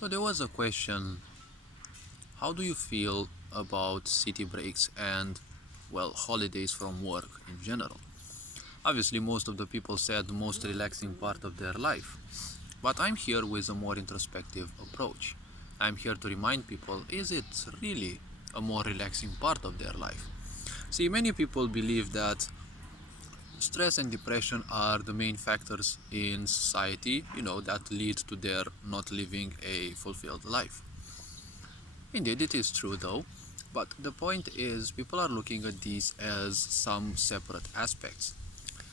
So there was a question, how do you feel about city breaks and, well, holidays from work in general? Obviously, most of the people said the most relaxing part of their life. But I'm here with a more introspective approach. I'm here to remind people, is it really a more relaxing part of their life? See, many people believe that stress and depression are the main factors in society, that lead to their not living a fulfilled life. Indeed, it is true though, but the point is people are looking at these as some separate aspects.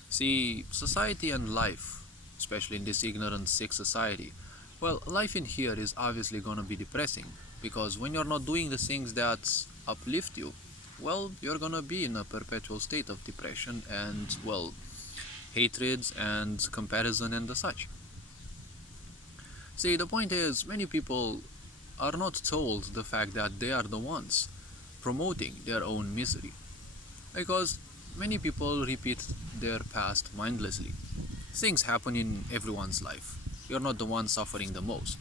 See, society and life, especially in this ignorant, sick society, well, life in here is obviously gonna be depressing, because when you're not doing the things that uplift you, well, you're gonna be in a perpetual state of depression and, well, hatreds and comparison and the such. See, the point is, many people are not told the fact that they are the ones promoting their own misery, because many people repeat their past mindlessly. Things happen in everyone's life. You're not the one suffering the most.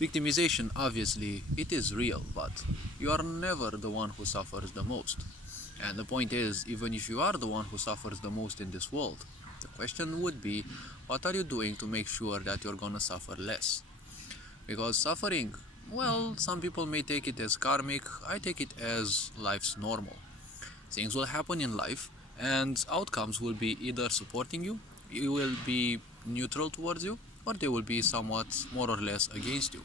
Victimization, obviously, it is real, but you are never the one who suffers the most. And the point is, even if you are the one who suffers the most in this world, the question would be, what are you doing to make sure that you're gonna suffer less? Because suffering, well, some people may take it as karmic, I take it as life's normal. Things will happen in life, and outcomes will be either supporting you, you will be neutral towards you, or they will be somewhat more or less against you.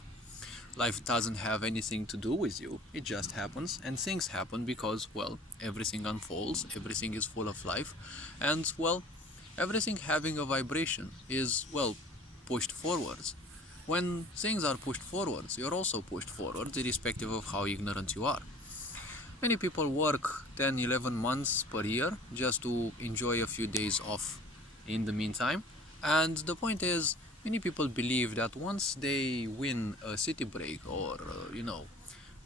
Life doesn't have anything to do with you, it just happens, and things happen because, well, everything unfolds, everything is full of life, and, well, everything having a vibration is, well, pushed forwards. When things are pushed forwards, you're also pushed forwards, irrespective of how ignorant you are. Many people work 10, 11 months per year just to enjoy a few days off in the meantime. And the point is, many people believe that once they win a city break or,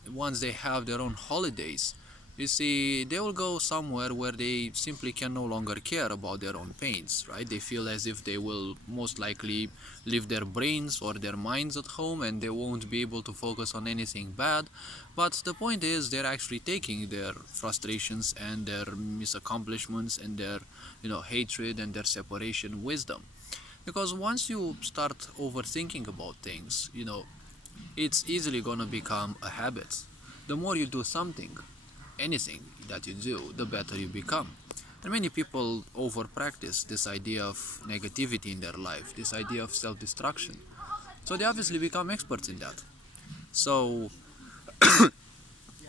once they have their own holidays, you see, they will go somewhere where they simply can no longer care about their own pains, right? They feel as if they will most likely leave their brains or their minds at home and they won't be able to focus on anything bad. But the point is, they're actually taking their frustrations and their misaccomplishments and their, hatred and their separation wisdom. Because once you start overthinking about things, it's easily gonna become a habit. The more you do something, anything that you do, the better you become. And many people over practice this idea of negativity in their life, this idea of self-destruction. So they obviously become experts in that. So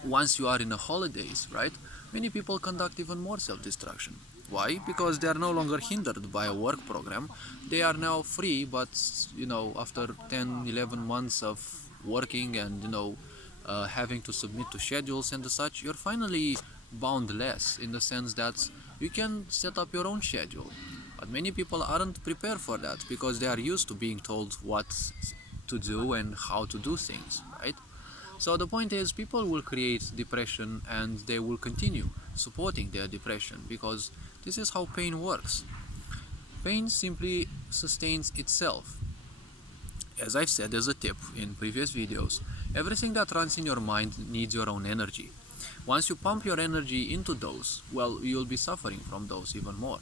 once you are in the holidays, right, many people conduct even more self-destruction. Why? Because they are no longer hindered by a work program. They are now free, but after 10, 11 months of working and having to submit to schedules and such, you're finally bound less in the sense that you can set up your own schedule. But many people aren't prepared for that because they are used to being told what to do and how to do things, right? So the point is, people will create depression and they will continue supporting their depression because this is how pain works. Pain simply sustains itself. As I've said as a tip in previous videos, everything that runs in your mind needs your own energy. Once you pump your energy into those, well, you'll be suffering from those even more.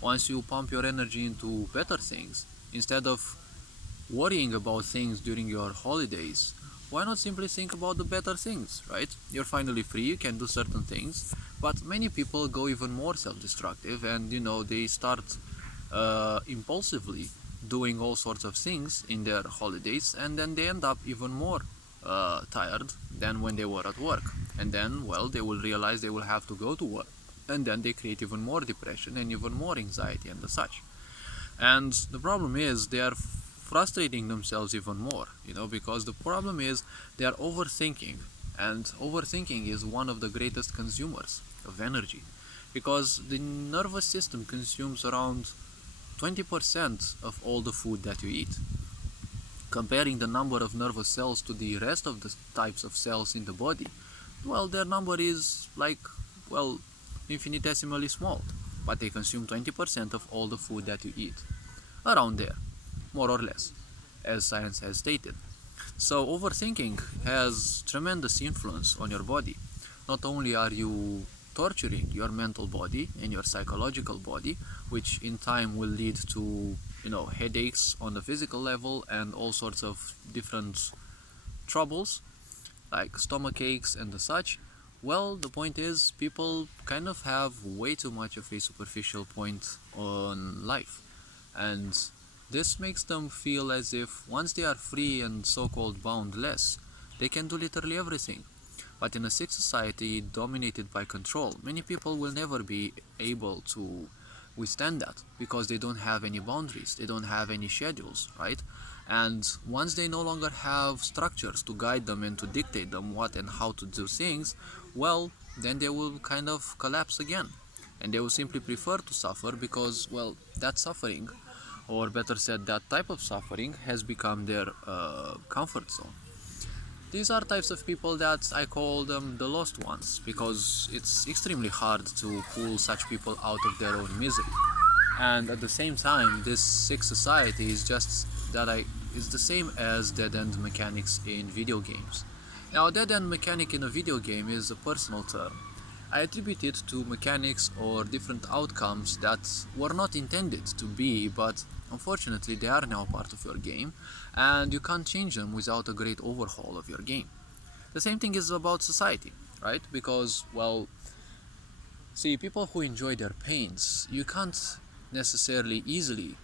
Once you pump your energy into better things, instead of worrying about things during your holidays, why not simply think about the better things, right? You're finally free, you can do certain things, but many people go even more self-destructive and, they start impulsively doing all sorts of things in their holidays, and then they end up even more tired than when they were at work. And then, well, they will realize they will have to go to work, and then they create even more depression and even more anxiety and such. And the problem is they are frustrating themselves even more, because the problem is they are overthinking, and overthinking is one of the greatest consumers of energy, because the nervous system consumes around 20% of all the food that you eat. Comparing the number of nervous cells to the rest of the types of cells in the body, well, their number is infinitesimally small, but they consume 20% of all the food that you eat. Around there, more or less, as science has stated. So overthinking has tremendous influence on your body. Not only are you torturing your mental body and your psychological body, which in time will lead to headaches on the physical level and all sorts of different troubles like stomach aches and the such. Well, the point is, people kind of have way too much of a superficial point on life, and this makes them feel as if once they are free and so-called boundless, they can do literally everything. But in a sick society dominated by control, many people will never be able to withstand that because they don't have any boundaries, they don't have any schedules, right? And once they no longer have structures to guide them and to dictate them what and how to do things, well, then they will kind of collapse again. And they will simply prefer to suffer because, well, that suffering, or better said, that type of suffering, has become their comfort zone. These are types of people that I call them the lost ones, because it's extremely hard to pull such people out of their own misery. And at the same time, this sick society is just is the same as dead-end mechanics in video games. Now, a dead-end mechanic in a video game is a personal term. I attribute it to mechanics or different outcomes that were not intended to be, but unfortunately they are now part of your game, and you can't change them without a great overhaul of your game. The same thing is about society, right? Because, well, see, people who enjoy their pains, you can't necessarily easily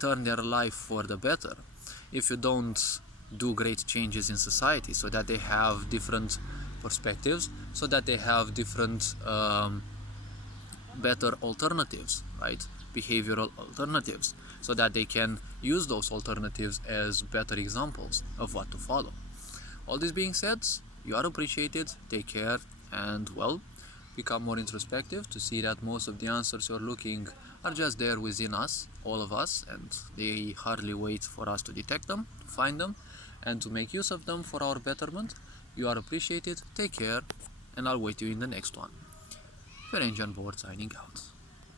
turn their life for the better if you don't do great changes in society so that they have different perspectives, so that they have different better alternatives, right? Behavioral alternatives, so that they can use those alternatives as better examples of what to follow. All this being said, you are appreciated, take care, and well, become more introspective to see that most of the answers you're looking are just there within us, all of us, and they hardly wait for us to detect them, to find them, and to make use of them for our betterment. You are appreciated, take care, and I'll wait you in the next one. Ferenc on board signing out.